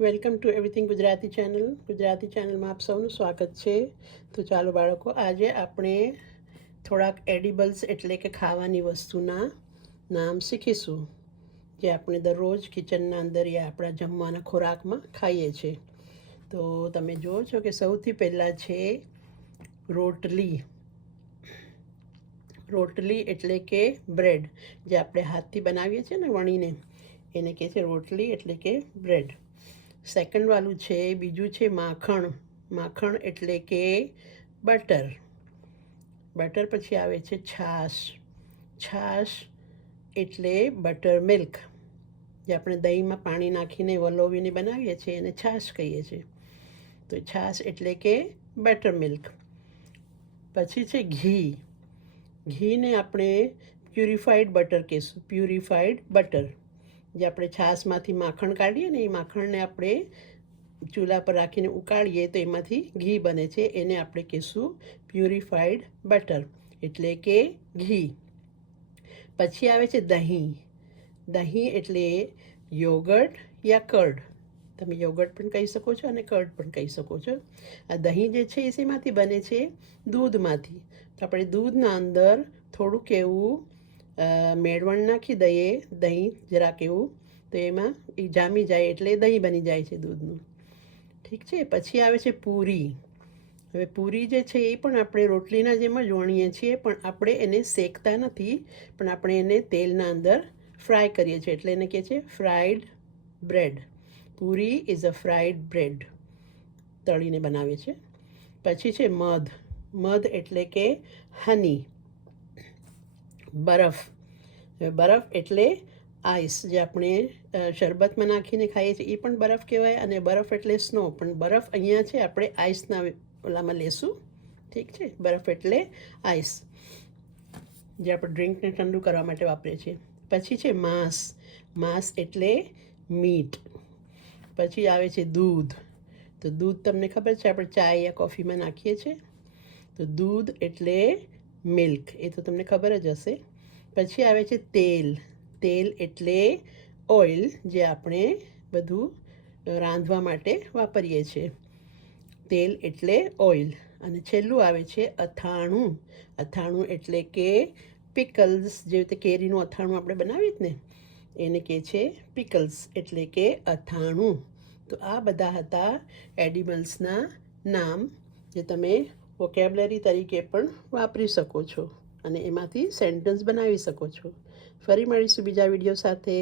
Welcome to everything Gujarati ચેનલમાં આપ સૌનું સ્વાગત છે. તો ચાલો બાળકો, આજે આપણે થોડાક એડિબલ્સ એટલે કે ખાવાની વસ્તુના નામ શીખીશું, જે આપણે દરરોજ કિચનના અંદર યા આપણા જમવાના ખોરાકમાં ખાઈએ છીએ. તો તમે જુઓ છો કે સૌથી પહેલાં છે રોટલી. રોટલી એટલે કે બ્રેડ, જે આપણે હાથથી બનાવીએ છીએ ને વણીને, એને કહે છે રોટલી એટલે કે બ્રેડ. સેકન્ડ વાળું છે, બીજું છે માખણ. માખણ એટલે કે બટર. બટર પછી આવે છે છાશ. છાશ એટલે બટર મિલ્ક, જે આપણે દહીંમાં પાણી નાખીને વલોવીને બનાવીએ છીએ એને છાશ કહીએ છીએ. તો છાશ એટલે કે બટર મિલ્ક. પછી છે ઘી. ઘીને આપણે પ્યુરિફાઈડ બટર કહીશું. પ્યુરિફાઈડ બટર, જે આપણે છાશમાંથી માખણ કાઢીએ ને, એ માખણને આપણે ચૂલા પર રાખીને ઉકાળીએ તો એમાંથી ઘી બને છે, એને આપણે કહીશું પ્યુરિફાઈડ બટર એટલે કે ઘી. પછી આવે છે દહીં. દહીં એટલે યોગર્ટ યા કર્ડ. તમે યોગર્ટ પણ કહી શકો છો અને કર્ડ પણ કહી શકો છો. આ દહીં જે છે એ શેમાંથી બને છે? દૂધમાંથી. તો આપણે દૂધના અંદર થોડુંક એવું મેળવણ નાખી દઈએ, દહીં જરાક એવું, તો એમાં એ જામી જાય એટલે દહીં બની જાય છે દૂધનું. ઠીક છે. પછી આવે છે પૂરી. હવે પૂરી જે છે એ પણ આપણે રોટલીના જેમ જ વણીએ છીએ, પણ આપણે એને શેકતા નથી, પણ આપણે એને તેલના અંદર ફ્રાય કરીએ છીએ, એટલે એને કહે છે fried bread. Puri is a fried bread, તળીને બનાવીએ છીએ. પછી છે મધ. મધ એટલે કે હની, બરફ. બરફ એટલે આઈસ, જે આપણે શરબતમાં નાખીને ખાઈએ છીએ એ પણ બરફ કહેવાય, અને બરફ એટલે સ્નો. પણ બરફ અહીંયા છે આપણે આઈસના ઓલામાં લેશું. ઠીક છે. બરફ એટલે આઈસ, જે આપણે ડ્રિંકને ઠંડુ કરવા માટે વાપરીએ છીએ. પછી છે માંસ. માંસ એટલે મીટ. પછી આવે છે દૂધ. તો દૂધ તમને ખબર છે આપણે ચા યા કોફીમાં નાખીએ છીએ, તો દૂધ એટલે મિલ્ક, એ તો તમને ખબર જ હશે. પછી આવે છે તેલ. તેલ એટલે ઓઇલ, જે આપણે બધું રાંધવા માટે વાપરીએ છીએ. તેલ એટલે ઓઇલ. અને છેલ્લું આવે છે અથાણું. અથાણું એટલે કે પિકલ્સ, જેવી રીતે કેરીનું અથાણું આપણે બનાવીએ જ ને, એને કહે છે પિકલ્સ એટલે કે અથાણું. તો આ બધા હતા એડિબલ્સના નામ, જે તમે વોકેબ્લરી તરીકે પણ વાપરી શકો છો અને એમાંથી સેન્ટેન્સ બનાવી શકો છો. ફરી મળીશું બીજા વિડીયો સાથે.